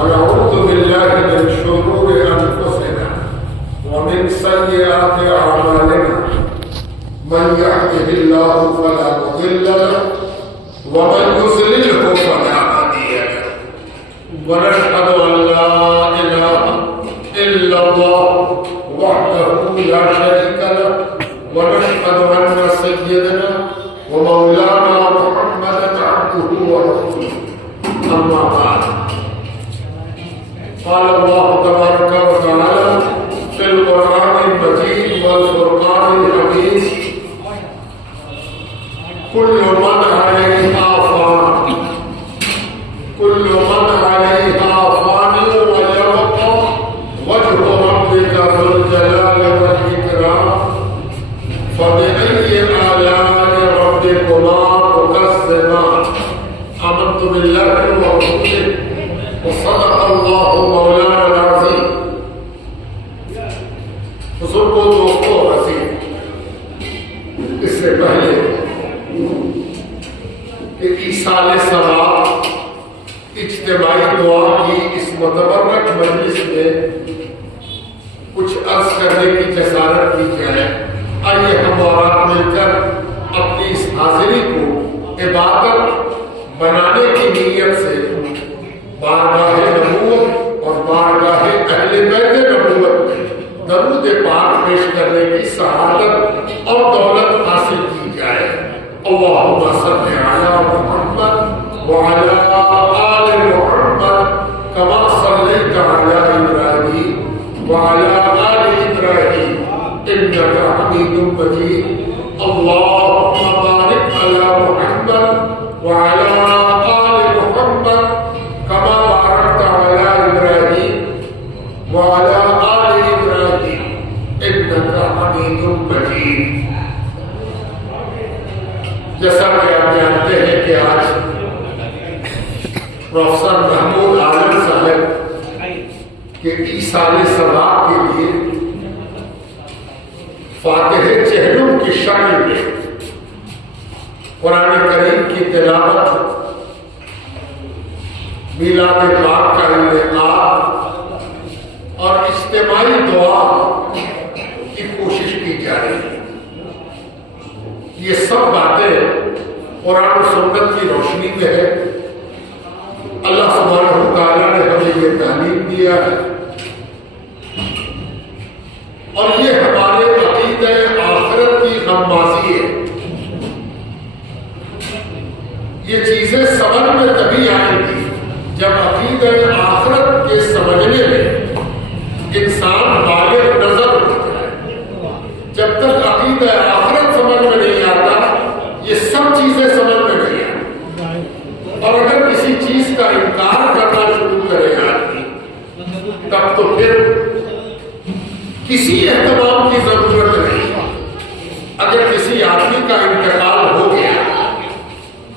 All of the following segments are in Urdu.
ونعوذ بالله من شرور أنفسنا ومن سيئات أعمالنا من يهده الله فلا مضل له ومن يضلله فلا هادي له ونشهد أن لا إله إلا الله وحده لا شريك له ونشهد أن سيدنا ومولانا محمدا عبده ورسوله أما بعد قال الله تبارك وتعالى في القرآن المجيد والفرقان الحميد كل من عليها فان كل من عليها فان ويبقى وجه ربك ذو الجلال والإكرام فبأي آلاء ربكما تكذبان آمنت بالله ورسوله وصدق الله مولانا العظيم بزرگوں دوستوں عزیز اس سے پہلے کہ ایصال ثواب اجتماعی دعا کی اس متبرک مجلس میں کچھ عرض کرنے کی جسارت کی جائے آئیے ہم اور آپ مل کر اپنی اس حاضری کو عبادت بنانے کی نیت سے بارگاہ نبوت اور بارگاہ اہل بیت نبوت میں درود پاک پیش کرنے کی سعادت اور دولت حاصل کی جائے اللہم صلی علی محمد وعلی آل محمد کما صلیت علی ابراہیم وعلی آل ابراہیم انک حمید مجید اللہم بارک علی محمد وعلی آل محمد كما باركت على إبراهيم وعلى آل إبراهيم إنك حميد مجيد جیسا کہ آپ جانتے ہیں کہ آج پروفیسر محمود عالم صاحب کے ایصال ثواب کے لیے فاتح چہلم کی شکل میں قرآن کریم کی تلاوت میلاد پاک کا انعقاد اور اجتماعی دعا کی کوشش کی جا رہی ہے یہ سب باتیں قرآن و سنت کی روشنی میں ہے اللہ سبحانہ و تعالیٰ نے ہمیں یہ تعلیم دیا ہے اور یہ ہمارے عقیدہ آخرت کی غمازی ہے یہ چیزیں سمجھ میں تبھی آئیں گی جب عقیدہ آخرت کے سمجھنے میں انسان بالغ نظر ہوتا ہے جب تک عقیدہ آخرت سمجھ میں نہیں آتا یہ سب چیزیں سمجھ میں نہیں آتی اور اگر کسی چیز کا انکار کرنا شروع کرے آدمی تب تو پھر کسی اہتمام کی ضرورت نہیں اگر کسی آدمی کا انتقال ہو گیا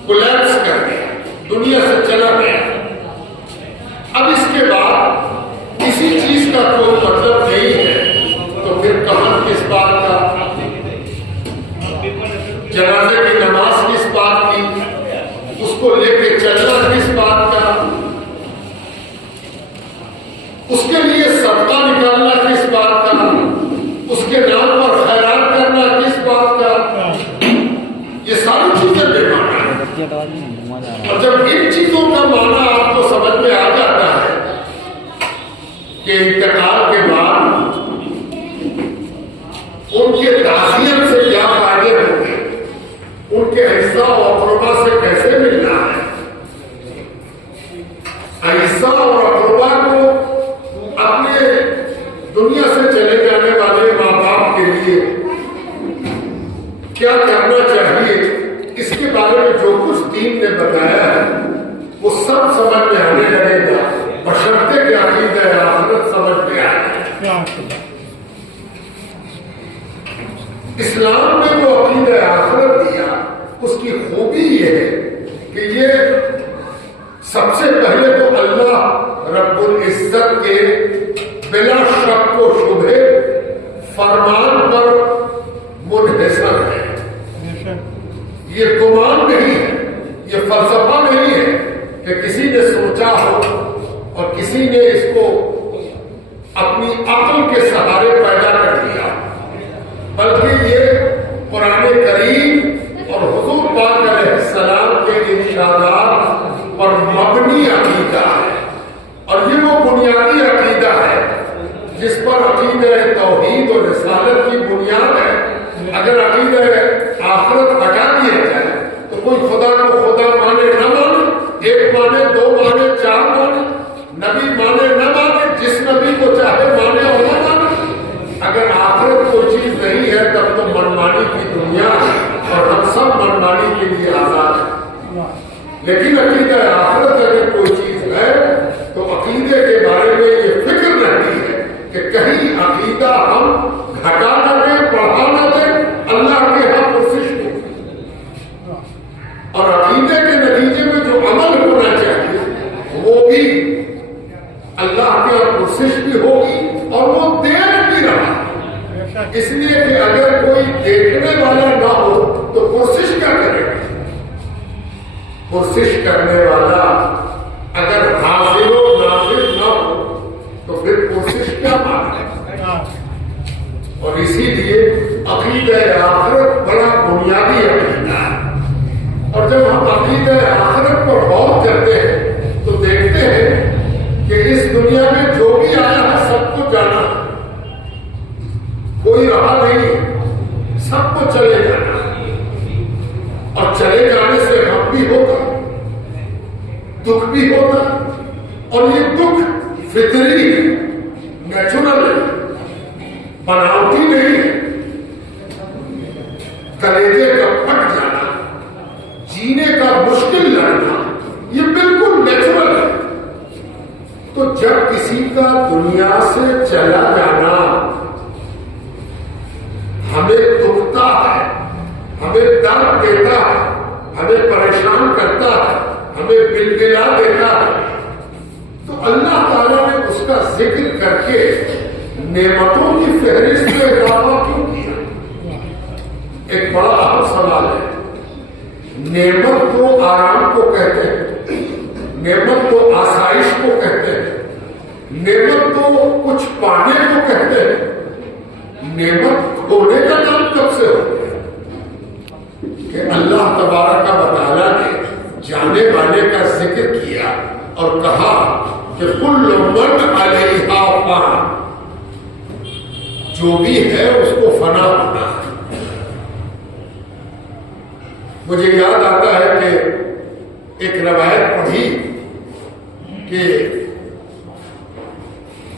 کولیپس کر گیا دنیا سے چلا گیا اب اس کے بعد کسی چیز کا کوئی مطلب نہیں ہے تو پھر کفن کس بات کا جنازے کی نماز کس بات کی اس کو لے کے چلنا کس بات کا اس کے لیے صدقہ نکالنا کس بات کا اس کے نام پر خیرات کرنا کس بات کا یہ ساری چیزیں بے معنی ہیں اور جب ان چیزوں کا معنی آپ کو سمجھ میں آ جاتا ہے کہ انتقال کے بعد ان کے تعزیت سے کیا فائدے ہوں گے ان کے حصہ اور اقربا سے کیسے ملنا ہے حصہ اور اقربا کو اپنے دنیا سے چلے جانے والے ماں باپ کے لیے کیا کرنا چاہیے اس کے بارے میں جو کچھ دین نے بتایا ہے وہ سب سمجھ میں آنے لگے گا بشرطے کے عقیدہ آخرت سمجھ میں آئے اسلام نے جو عقیدہ آخرت دیا اس کی خوبی یہ ہے کہ یہ سب سے پہلے تو اللہ رب العزت کے بلا شک و شبہ فرمان پر منحصر ہے یہ گمان نہیں ہے یہ فلسفہ نہیں ہے کہ کسی نے سوچا ہو اور کسی کسی نے اس کو اپنی عقل کے سہارے پیدا کر دیا، بلکہ یہ قرآن کریم اور حضور پاک علیہ السلام کے ارشادات پر مبنی عقیدہ ہے، اور یہ وہ بنیادی عقیدہ ہے جس پر عقیدہ توحید اور رسالت کی بنیاد ہے۔ اگر عقیدہ آخرت ہٹا دیا جائے تو کوئی خدا کو خدا مانے نہ مانے، ایک مانے، دو مانے، چار مانے، نبی مانے نہ مانے، جس نبی کو چاہے مانے اور نہ مانے، اگر آخرت کوئی چیز نہیں ہے تب تو منمانی کی دنیا ہے اور ہم سب منمانی کے لیے آزاد ہیں۔ لیکن عقیدہ آخرت اگر کوئی چیز ہے تو عقیدے کے بارے میں یہ فکر رہتی ہے کہ کہیں عقیدہ ہم گھٹا نہ دیں، بڑھا نہ دیں، اللہ کے ہاں پرسش ہو، اور عقیدے کے نتیجے میں جو عمل ہونا چاہیے وہ بھی اللہ کے ہاں پرسش بھی ہوگی اور وہ دیکھ بھی رہا ہے۔ اس لیے کہ اگر کوئی دیکھنے والا نہ ہو تو پرسش کیا کرے گا؟ پرسش کرنے والا اگر حاضر و ناظر نہ ہو تو پھر پرسش کیا مانا ہے؟ اور اسی لیے عقیدہ آخرت بڑا بنیادی عقیدہ ہے، اور جب ہم عقیدہ آخرت پر غور کرتے ہیں تو دیکھتے ہیں کہ اس دنیا میں جو بھی آیا ہے سب کو جانا ہے، کوئی رہا نہیں، سب کو چلے جانا ہے، اور چلے جانے سے غم بھی ہوگا، دکھ بھی ہوگا، اور یہ دکھ فطری ہے، نیچرل ہے، بناوٹی نہیں ہے۔ کلیجے کا پھٹ جانا، جینے کا مشکل لگنا، یہ بالکل نیچرل ہے۔ تو جب کسی کا دنیا سے چلا جانا ہمیں دکھتا ہے، ہمیں درد دیتا ہے، ہمیں پریشان کرتا ہے، ہمیں بلبلا دیتا ہے، تو اللہ تعالیٰ نے اس کا ذکر کر کے نعمتوں کی فہرست میں اضافہ کیوں کیا؟ ایک بڑا اہم سوال ہے۔ نعمت تو آرام کو کہتے ہیں، نعمت تو آسائش کو کہتے ہیں، نعمت تو کچھ پانے کو کہتے ہیں، نعمت کھونے کا نام کب سے ہو گیا؟ کہ اللہ تبارک و تعالیٰ نے جانے والے کا ذکر کیا اور کہا کہ کل من علیہا فان، جو بھی ہے اس کو فنا ہونا ہے۔ مجھے یاد آتا ہے کہ ایک روایت پڑھی کہ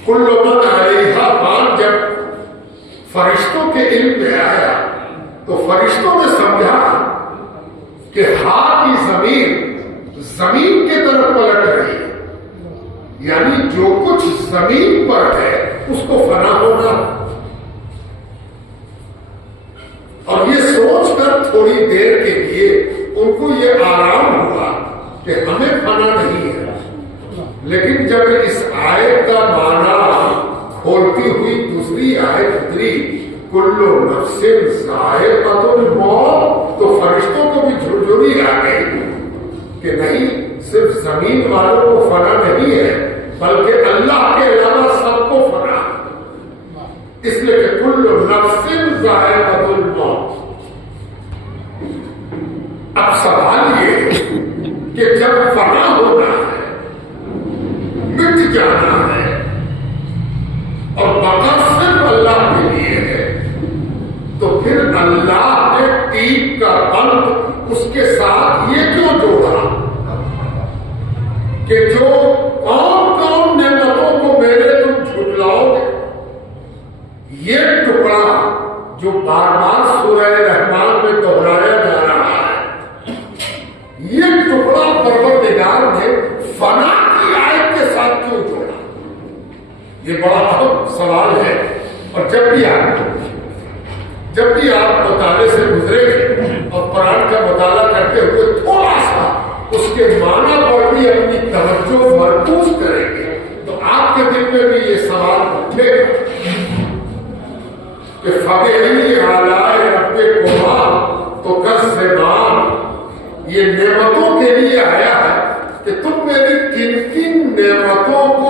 کل من علیہا فان جب فرشتوں کے علم میں آیا تو فرشتوں نے سمجھا کہ ہاتھ کی زمین کی طرف پلٹ رہی ہے، یعنی جو کچھ زمین پر ہے اس کو فنا ہونا۔ اور یہ سوچ کر تھوڑی دیر کے لیے ان کو یہ آرام ہوا کہ ہمیں فنا نہیں ہے، لیکن جب اس آیت کا معنی کھولتی ہوئی دوسری آیت اتری کل نفس ذائقۃ الموت، تو فرشتوں کو بھی جھرجھری آ گئی کہ نہیں، صرف زمین والوں کو فنا نہیں ہے بلکہ اللہ کے علاوہ سب کو فنا ہے، اس لیے کہ کل نفس ذائقۃ الموت۔ اب سوال یہ ہے کہ جب فنا ہونا ہے، مٹ جانا ہے، اور بقا صرف اللہ کے لیے ہے، تو پھر اللہ نے ٹیپ کا بند اس کے ساتھ یہ کیوں جوڑا کہ جو کون کون نعمتوں کو میرے تم جھٹلاؤ گے؟ یہ ٹکڑا جو بار بار سورہ رحمان میں دہرایا جا رہا ہے، یہ ٹکڑا پروردگار نے فنا کی آیت کے ساتھ کیوں جوڑا؟ یہ بڑا اہم سوال ہے۔ اور جب بھی آپ مطالعے سے گزرے گے اور قرآن کا مطالعہ کرتے ہوئے تھوڑا سا اس کے معنی پر بھی اپنی توجہ مرکوز کریں گے تو آپ کے دل میں بھی یہ سوال اٹھے گا کہ فَبِأَيِّ آلَاءِ رَبِّكُمَا تُكَذِّبَانِ، یہ نعمتوں کے لیے آیا ہے کہ تم میری کن کن نعمتوں کو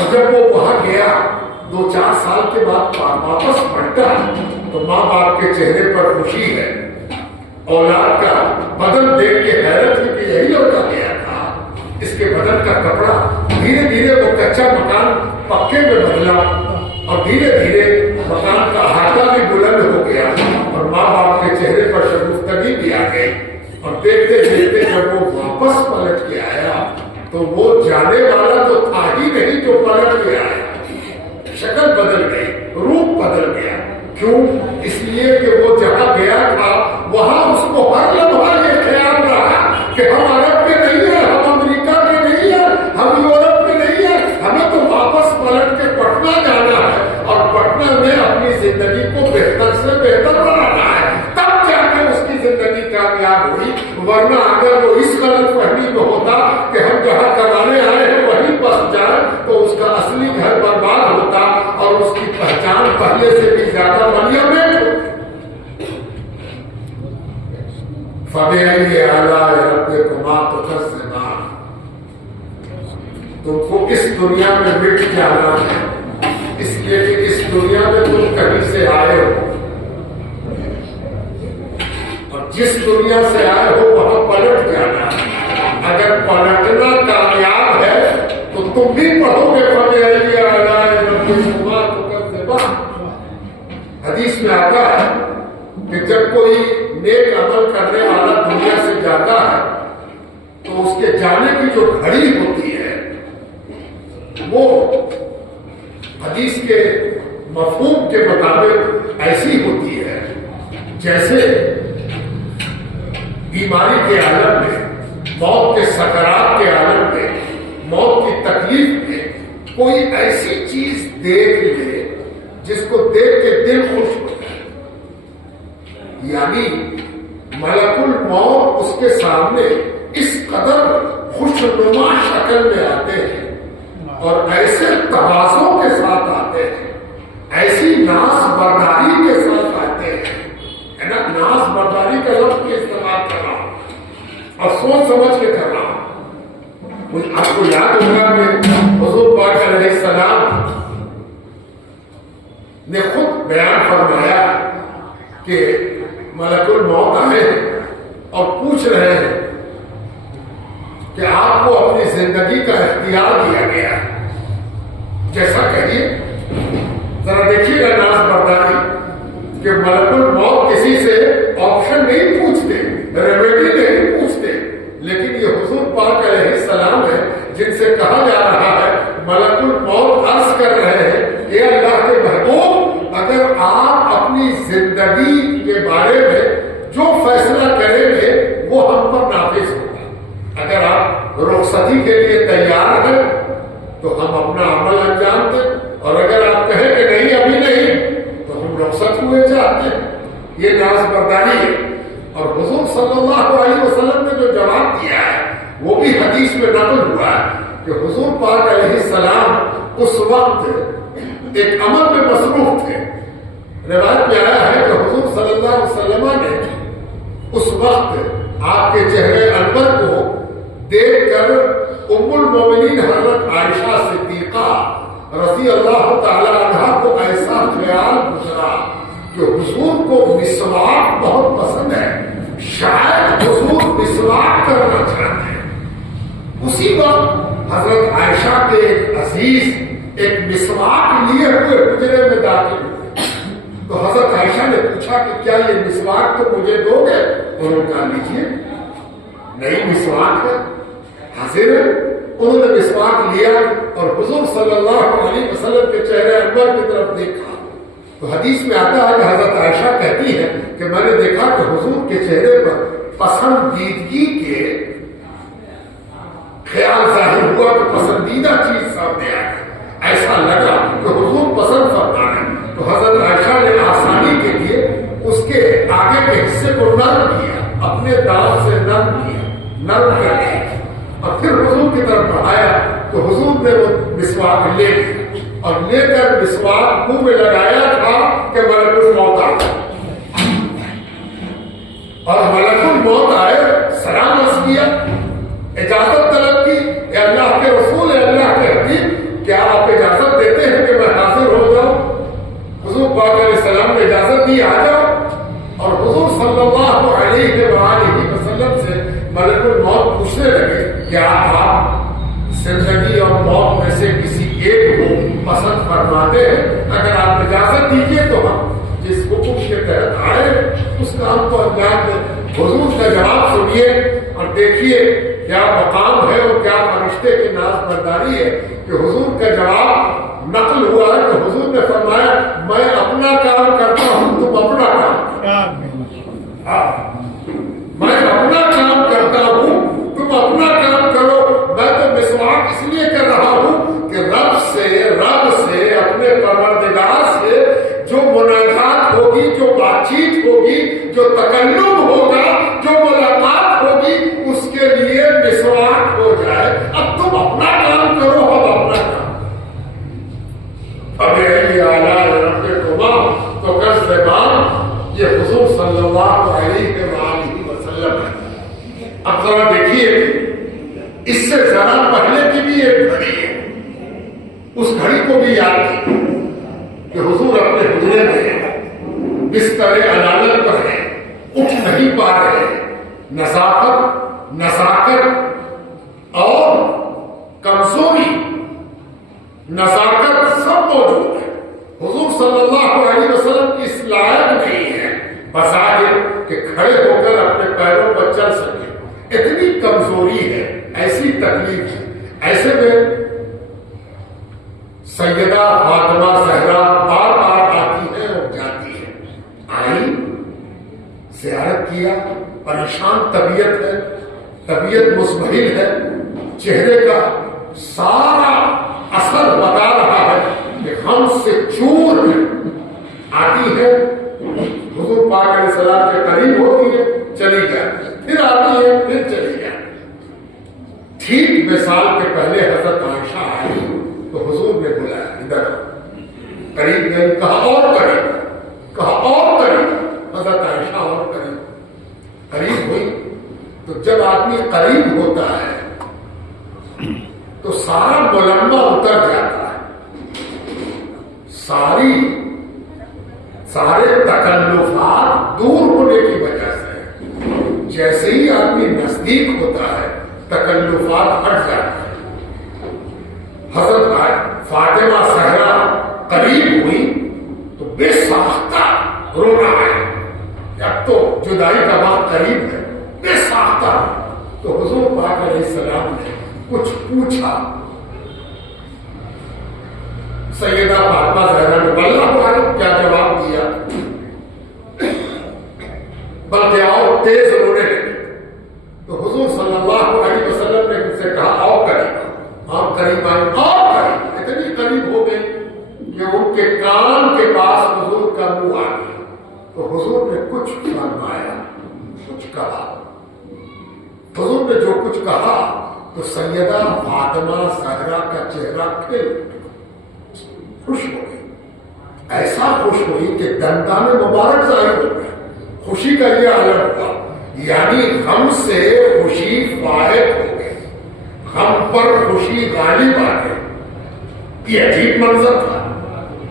اور جب وہ وہاں گیا 2-4 سال کے بعد واپس پلٹا تو ماں باپ کے چہرے پر خوشی ہے، اولاد کا بدن دیکھ کے حیرت ہوئی کہ یہی لڑکا گیا تھا۔ اس کے بدن کا کپڑا دھیرے دھیرے وہ کچا مکان پکے میں بدلا اور دھیرے دھیرے مکان کا احاطہ بھی بلند ہو گیا اور ماں باپ کے چہرے پر شگفتگی بھی آ گئی۔ اور دیکھتے دیکھتے جب وہ واپس پلٹ کے آیا تو وہ جانے والا تو تھا ہی نہیں جو پلٹ کے آیا، شکل بدل گئی، روپ بدل گیا۔ کیوں؟ اس لیے کہ وہ جہاں گیا تھا وہاں اس کو ہر لمحہ یہ خیال رہا کہ ہم عرب کے نہیں ہیں، ہم امریکہ کے نہیں ہیں، ہم یورپ کے نہیں ہیں، ہمیں تو واپس پلٹ کے پٹنہ جانا ہے اور پٹنہ میں اپنی زندگی کو بہتر سے بہتر بنانا ہے۔ تب جا کے اس کی زندگی کامیاب ہوئی، ورنہ اگر وہ اس غلط فہمی میں ہوتا کہ ہم جہاں کمانے آئے ہیں وہیں بس جائیں تو اس کا اصلی گھر برباد ہوتا اور اس کی پہچان پہلے سے بھی زیادہ بنیا میں فَبِأَيِّ آلَاءِ رَبِّكُمَا تُكَذِّبَانِ۔ تم کو اس دنیا میں مٹ جانا ہے، اس لیے کہ اس دنیا میں تم کہیں سے آئے ہو اور جس دنیا سے آئے ہو وہاں پلٹ جانا ہے۔ اگر پلٹنا کامیاب ہے تو تم بھی پڑھو گے فَبِأَيِّ آلَاءِ رَبِّكُمَا تُكَذِّبَانِ۔ حدیث میں آتا ہے کہ جب کوئی نیک عمل کرنے والا دنیا سے جاتا ہے تو اس کے جانے کی جو گھڑی ہوتی ہے وہ حدیث کے مفہوم کے مطابق ایسی ہوتی ہے جیسے بیماری کے عالم میں، موت کے سکرات کے عالم میں، موت کی تکلیف میں کوئی ایسی چیز دیکھ لے جس کو دیکھ کے دل خوش ہو جائے، یعنی ملک الموت اس کے سامنے اس قدر خوشنما شکل میں آتے ہیں اور ایسے توازوں کے ساتھ آتے ہیں، ایسی ناز برداری کے ساتھ آتے ہیں، ہے نا، ناز برداری کا لفظ بھی استعمال کر رہا ہوں اور سوچ سمجھ کے کر رہا ہوں۔ آپ کو یاد ہوگا کہ حضور پاک علیہ السلام نے خود بیان فرمایا کہ ملک الموت آئے اور پوچھ رہے ہیں کہ آپ کو اپنی زندگی کا اختیار دیا گیا ہے، جیسا کہیے، ذرا دیکھیے گا ناز برداری کہ ملک الموت کسی سے آپشن نہیں پوچھتے، ریمیڈی نہیں پوچھتے، لیکن یہ حضور پاک علیہ السلام ہے جن سے کہا جا رہا ہے، ملک الموت عرض کر رہے ہیں اے اللہ کے محبوب، اگر آپ اپنی زندگی کے بارے میں جو فیصلہ کریں گے وہ ہم پر نافذ ہوگا۔ اگر آپ رخصتی کے لیے تیار ہیں تو ہم اپنا عمل انجام دیں، اور اگر آپ کہیں کہ نہیں ابھی نہیں تو ہم رخصت ہوئے چاہتے ہیں۔ یہ ناز برداری ہے۔ اور حضور صلی اللہ علیہ وسلم نے جو جواب دیا ہے وہ بھی حدیث میں نقل ہوا ہے کہ حضور پاک علیہ السلام اس وقت ایک عمل میں مصروف تھے۔ روایت میں آیا ہے کہ حضور صلی اللہ علیہ وسلم نے اس وقت آپ کے چہرے انور کو دیکھ کر ام المومنین حضرت عائشہ صدیقہ رضی اللہ تعالی عنہا کو ایسا خیال گزرا کہ حضور کو مسواک بہت پسند ہے، شاید حضور مسواک کرنا چاہتے ہیں۔ اسی وقت حضرت عائشہ کے ایک عزیز ایک مسواک لیے ہوئے حجرے میں داخل ہوئے، تو حضرت عائشہ نے پوچھا کہ کیا یہ مسواک تو مجھے دو گے؟ انہوں نے کہا لیجیے، نئی مسواک ہے، حاضر ہے۔ انہوں نے مسواک لیا اور حضور صلی اللہ علیہ وسلم کے چہرے انور کی طرف دیکھا تو حدیث میں آتا ہے کہ حضرت عائشہ کہتی ہے کہ میں نے دیکھا کہ حضور کے چہرے پر پسندیدگی کے خیال ظاہر ہوا کہ پسندیدہ چیز سامنے آ گئی، ایسا لگا کہ حضور پسند فرما رہے ہیں۔ تو حضرت عائشہ نے آسانی کے لیے اس کے آگے کے حصے کو نرم کیا، اپنے دانت سے نرم کیا، نرم کر دیا اور پھر حضور کی طرف بڑھایا تو حضور نے وہ مسواک لے لی اور لے کر مسواک منہ میں لگایا تھا کہ ملک الموت آ گیا اور ملک الموت آئے، سلام عرض کیا، اجازت طلب کی، اے اللہ کے رسول، اے اللہ کے حبیب، کیا آپ پوچھنے لگے کیا آپ زندگی اور موت میں سے کسی ایک کو پسند فرماتے ہیں؟ اگر آپ اجازت دیجیے تو ہم جس حکم کے تحت آئے اس کام کو انجام دیں۔ حضور کا جواب سنیے اور دیکھیے کیا مقام ہے اور کیا فرشتے کی ناز برداری ہے کہ حضور کا جواب نقل ہوا ہے کہ حضور نے فرمایا میں اپنا کام کرتا ہوں تم اپنا کام، میں اپنا کام کرتا ہوں تم اپنا کام کرو۔ میں تو مسواک اس لیے کر رہا ہوں کہ رب سے اپنے پروردگار سے جو مناجات ہوگی، جو بات چیت ہوگی، جو تکلم ہوگا، جو ملاقات ہوگی، اس کے لیے مسواک ہو جائے۔ اب تم اپنا کام کرو، ہم اپنا کام۔ فبأي آلاء ربكما تكذبان، یہ حضور صلی اللہ علیہ وآلہ وسلم ہے۔ اب ذرا دیکھیے اس سے ذرا پہلے کی بھی ایک گھڑی ہے، اس گھڑی کو بھی یاد کی کہ حضور اپنے حجرے میں بستر عدالت پر ہیں، اٹھ نہیں پا رہے، نزاکت اور کمزوری، نزاکت سب موجود ہے۔ حضور صلی اللہ علیہ وسلم اس لائق نہیں ہے بظاہر کہ کھڑے ہو کر اپنے پیروں پر چل سکے، اتنی کمزوری ہے، ایسی تکلیف ہے۔ ایسے میں سیدہ فاطمہ زہرا بار بار آتی ہے اور جاتی ہے، آئی زیارت کیا، پریشان طبیعت ہے، طبیعت مزمحل ہے، چہرے کا سارا اثر بتا رہا ہے کہ ہم سے چور ہے۔ آتی ہے حضور پاک علیہ السلام کے قریب ہوتی ہے، چلی جاتی ہے، پھر آتی ہے، پھر چلی جاتی ہے۔ ٹھیک مثال کے پہلے حضرت عائشہ آئی تو حضور نے بلایا ادھر، قریب گئی، کہا اور قریب، کہا اور قریب، حضرت عائشہ اور قریب ہوئی۔ تو جب آدمی قریب ہوتا ہے تو سارا ملمہ اتر جاتا ہے، سارے تکلفات دور ہونے کی وجہ سے جیسے ہی آدمی نزدیک ہوتا ہے تکلفات ہٹ جاتے ہیں۔ حضرت فاطمہ زہرا قریب ہوئی تو بے ساختہ رونا آیا، اب تو جدائی کا وقت قریب ہے، بے ساختہ۔ تو حضور پاک علیہ السلام نے کچھ پوچھا، سیدہ فاطمہ زہرا نے اللہ عالم کیا جواب دیا، بلکہ اور تیز رونے لگے۔ تو حضور صلی اللہ علیہ وسلم نے ان سے کہا آؤ قریب، آپ قریب آئے، اور قریب، اتنی قریب ہو گئی کہ ان کے کان کے پاس حضور کا منہ آ گیا۔ تو حضور نے کچھ فرمایا، کچھ کہا، حضور نے جو کچھ کہا تو سیدہ فاطمہ زہرا کا چہرہ کھل خوش ہو گئی، ایسا خوش ہوئی کہ دندان مبارک ظاہر ہو گیا۔ خوشی کا یہ عالم ہوا، یعنی غم سے خوشی فائق ہو گئی، غم پر خوشی غالب آ گئی۔ یہ عجیب منظر تھا۔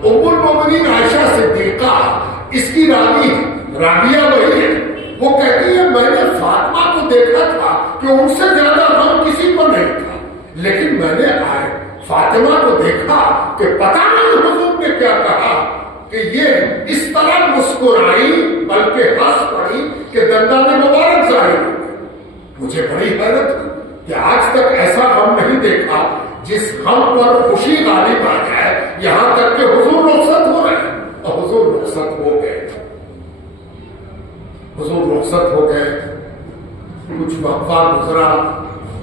ام المومنین عائشہ صدیقہ اس کی راویہ وہی ہے، وہ کہتی ہے میں نے فاطمہ کو دیکھا تھا کہ ان سے زیادہ غم کسی کو نہیں تھا، لیکن میں نے فاطمہ کو دیکھا کہ پتہ نہیں حضور نے کیا کہا کہ یہ اس طرح مسکرائی بلکہ ہنس پڑی کہ دندان مبارک ظاہر ہو گئے۔ مجھے بڑی حیرت ہوئی کہ آج تک ایسا غم نہیں دیکھا جس غم پر خوشی غالب آ جائے، یہاں تک کہ حضور رخصت ہو رہے ہیں، اور حضور رخصت ہو گئے، حضور رخصت ہو گئے۔ کچھ وقفہ گزرا،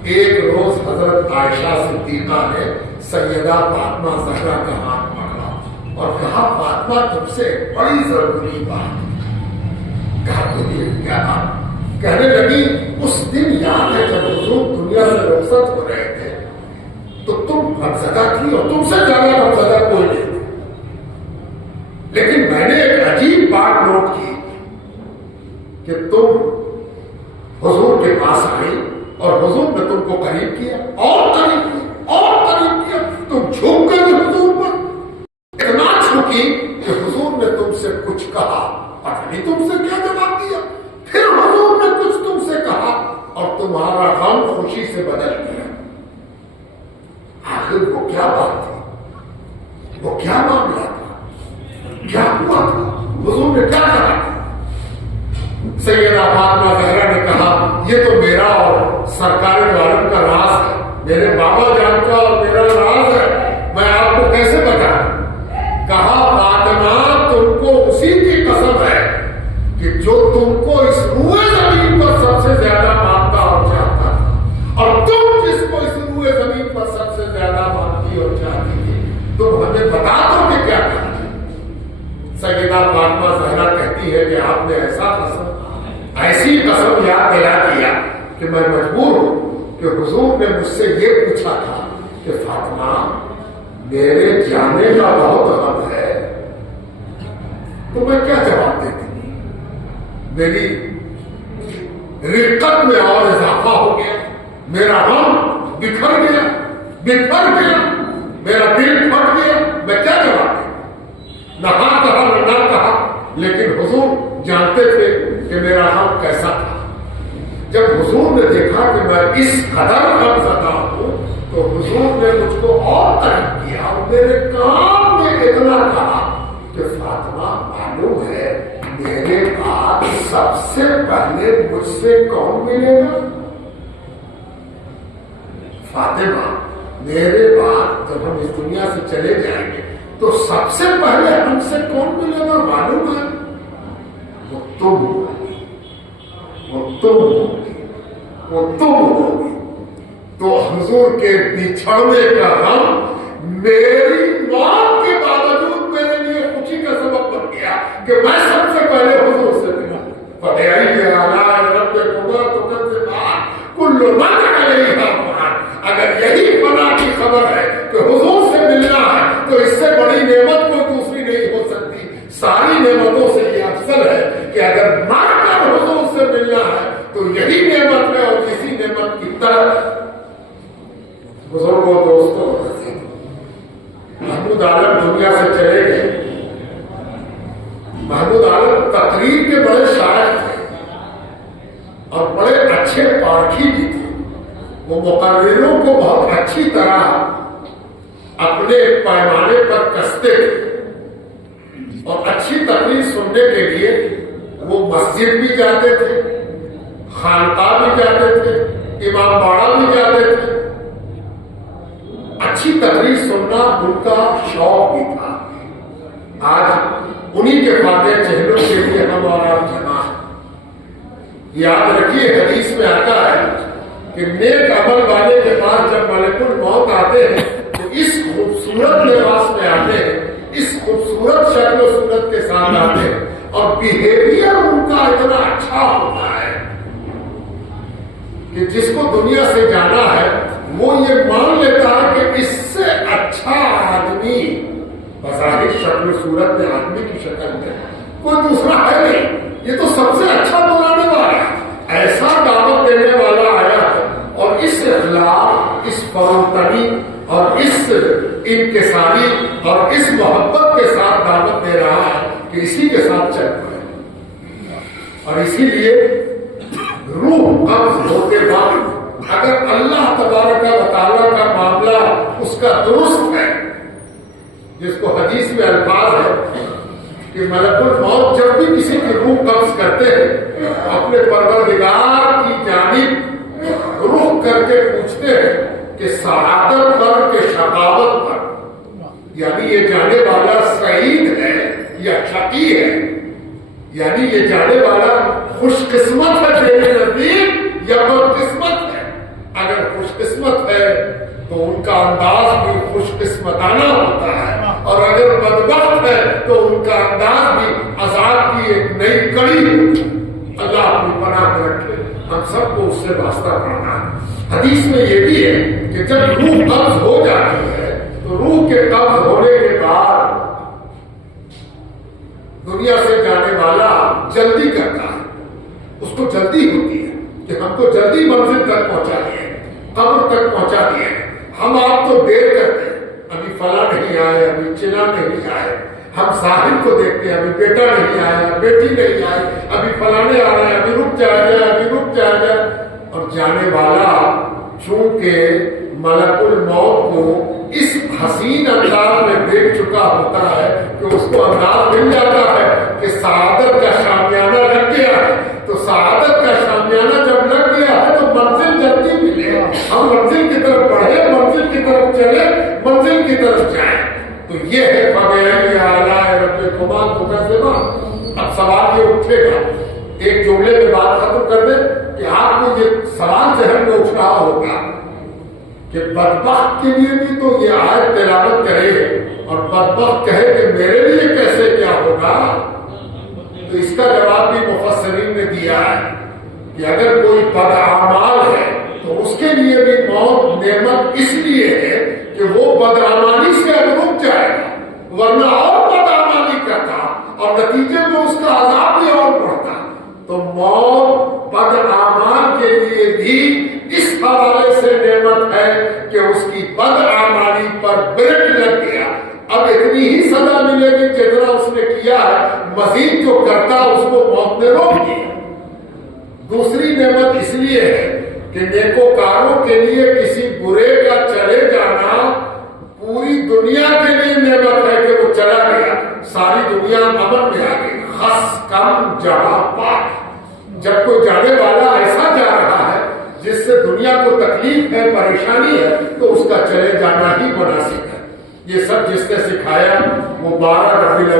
ایک روز حضرت عائشہ صدیقہ نے سیدہ فاطمہ زہرا کا ہاتھ پکڑا اور کہا فاطمہ تم سے بڑی ضروری بات۔ کہا بولیے کیا بات؟ کہنے لگی اس دن یاد ہے جب حضور دنیا سے رخصت ہو رہے تھے تو تم غمزدہ تھی اور تم سے زیادہ غمزدہ کوئی نہیں تھی، لیکن میں نے ایک عجیب بات نوٹ کی کہ تم حضور کے پاس آئی اور حضور نے تم کو قریب کیا اور قریب کیا اور قریب کیا، تم جھک گئے حضور پر، اتنا جھکی کہ حضور نے تم سے کچھ کہا، پتہ نہیں تم سے کیا جواب دیا، پھر حضور نے کچھ تم سے کہا اور تمہارا غم خوشی سے بدل گیا. آخر وہ کیا بات تھی؟ وہ کیا معاملہ تھا؟ کیا ہوا تھا؟ حضور نے کیا کہا؟ سیدہ فاطمہ زہرا نے کہا یہ تو میرا اور سرکار دو عالم کا راز ہے، میرے بابا جان کا اور میرا راز ہے، میں آپ کو کیسے بتاؤں؟ کہا فاطمہ تم کو اسی کی قسم ہے کہ جو تم کو اس روئے زمین پر سب سے زیادہ مانتا اور چاہتا تھا، اور تم جس کو اس روئے زمین پر سب سے زیادہ مانتی اور چاہتی تھی، تم ہمیں بتا دو کہ کیا کہا. سیدہ فاطمہ زہرا کہتی ہے کہ آپ نے ایسی قسم یاد دلا دیا کہ میں مجبور ہوں کہ حضور نے مجھ سے یہ پوچھا تھا کہ فاطمہ میرے جانے کا بہت غم ہے، تو میں کیا جواب دیتی؟ میری رقت میں اور اضافہ ہو گیا، میرا غم بکھر گیا، میرا دل پھٹ گیا، میں کیا جواب دوں؟ نہ ہاں کہا نہ کہا، لیکن حضور جانتے تھے کہ میرا غم کیسا تھا. جب حضور نے دیکھا کہ میں اس قدر غم زدہ ہوں تو حضور نے مجھ کو اور طرح کیا اور میرے کام میں اتنا کہا کہ فاطمہ معلوم ہے میرے بعد سب سے پہلے مجھ سے کون ملے گا؟ فاطمہ میرے بعد جب ہم اس دنیا سے چلے جائیں گے تو سب سے پہلے ہم سے کون ملے گا معلوم ہے؟ وہ تم ہوگی. تو حضور کے بچھڑنے کا غم میری موت کے باوجود میرے لیے خوشی کا سبب بن گیا کہ میں سب سے پہلے حضور سے ملا. اگر یہی فنا کی خبر ہے کہ حضور سے ملنا ہے تو اس سے بڑی نعمت کوئی دوسری نہیں ہو سکتی. ساری نعمتوں سے یہ افضل ہے کہ اگر مر کر حضور سے ملنا ہے تو یہی نعمت ہے. اور کسی نعمت کی طرف بزرگوں دوستوں محمود عالم دنیا سے چلے گئے. محمود عالم تقریر کے بڑے شاعر تھے اور بڑے اچھے پارکھی بھی تھے. وہ مقرروں کو بہت اچھی طرح اپنے پیمانے پر کستے تھے اور اچھی تقریر سننے کے لیے وہ مسجد بھی جاتے تھے، خانقاہ بھی جاتے تھے، امام باڑہ بھی جاتے تھے. اچھی تقریر سننا ان کا شوق بھی تھا. آج انہی کے فاتح چہروں کے لیے ہم اور آپ جمع ہیں. یاد رکھیے حدیث میں آتا ہے کہ نیک عمل والے کے پاس جب ملک الموت آتے ہیں تو اس خوبصورت لباس میں آتے ہیں، اس خوبصورت شکل و صورت کے ساتھ آتے ہیں اور بیہیویئر ان کا اتنا اچھا ہوتا ہے کہ جس کو دنیا سے جانا ہے وہ یہ مان لیتا ہے کہ اس سے اچھا آدمی بظاہر شکل و صورت میں آدمی کی شکل میں کوئی دوسرا ہے نہیں. یہ تو سب سے اچھا بلانے والا ہے، ایسا دعوت دینے والا آیا ہے اور اس اخلاق، اس فروتنی اور اس انکساری اور اس محبت کے ساتھ دعوت دے رہا ہے کہ اسی کے ساتھ چل پائے. اور اسی لیے روح قبض ہوتے وقت اگر اللہ تبارک و تعالیٰ کا معاملہ اس کا درست ہے، جس کو حدیث میں الفاظ ہے کہ ملک الموت جب بھی کسی کی روح قبض کرتے ہیں اپنے پروردگار کی جانب رخ کر کے پوچھتے ہیں کہ سعادت پر کہ شقاوت پر، یعنی یہ جانے والا سعید ہے یا شقی ہے، یعنی یہ جانے والا خوش قسمت ہے تیرے نزدیک یا بدقسمت ہے. اگر خوش قسمت ہے تو ان کا انداز بھی خوش قسمتانہ ہوتا ہے اور اگر بدبخت ہے تو ان کا انداز بھی عذاب کی ایک نئی کڑی ہوتی ہے. اللہ اپنی پناہ میں رکھے، ہم سب کو اس سے واسطہ پڑھنا ہے. حدیث میں یہ بھی ہے کہ جب روح قبض ہو جاتی ہے تو روح کے قبض ہونے کے بعد دنیا سے جانے والا جلدی کرتا ہے، اس کو جلدی ہوتی ہے کہ ہم کو جلدی منزل تک پہنچا دیا، قبر تک پہنچا دیا. ہم آپ تو دیر کرتے ہیں، ابھی فلاں نہیں آئے، ابھی چنا نہیں آئے. ہم صاحب کو دیکھتے ہیں، ابھی بیٹا نہیں آیا، بیٹی نہیں آئی، ابھی فلانے آ رہے ہیں، ابھی رک جائے، ابھی رک جائے. اور جانے والا حسین انداز میں دیکھ چکا ہوتا ہے کہ اس کو انداز مل جاتا ہے کہ سعادت کا شامیانہ لگ گیا ہے. تو سعادت کا شامیانہ جب لگ گیا ہے تو منزل جلدی ملے. ہم منزل کی طرف بڑھے, منزل کی طرف چلے, منزل کی طرف جائیں. تو یہ ہے فَبِأَيِّ آلَاءِ رَبِّكُمَا تُكَذِّبَانِ. اب سوال یہ اٹھے گا, ایک جملے میں بات ختم کر دیں کہ آپ کو یہ سوال ذہن میں اٹھ رہا ہوگا کہ بدبخت کے لیے بھی تو یہ آیت تلاوت کرے اور بدبخت کہے کہ میرے لیے کیسے کیا ہوگا. تو اس کا جواب بھی مفسرین نے دیا ہے کہ اگر کوئی بدعمال ہے تو اس کے لیے بھی موت نعمت اس لیے ہے کہ وہ بدعمالی سے اب رک جائے گا, ورنہ اور بدعمالی کرتا اور نتیجے میں اس کا عذاب بھی اور بڑھتا. تو موت بدعمال کے لیے بھی اس حوالے سے نعمت ہے کہ اس کی بدعمالی پر بریک لگ گیا. اب اتنی ہی سزا ملے گی جتنا اس نے کیا ہے, مزید جو کرتا اس کو موت نے روک دیا. دوسری نعمت اس لیے ہے کہ نیکوکاروں کے لیے کسی برے کا چلے جانا پوری دنیا کے لیے نعمت ہے کہ وہ چلا گیا, ساری دنیا امن میں آ گئی. خس کم جہاں پاک. جب کوئی جانے والا ایسا جا رہا ہے جس سے دنیا کو تکلیف ہے, پریشانی ہے, تو اس کا چلے جانا ہی مناسب ہے. یہ سب جس نے سکھایا وہ 12 ربیع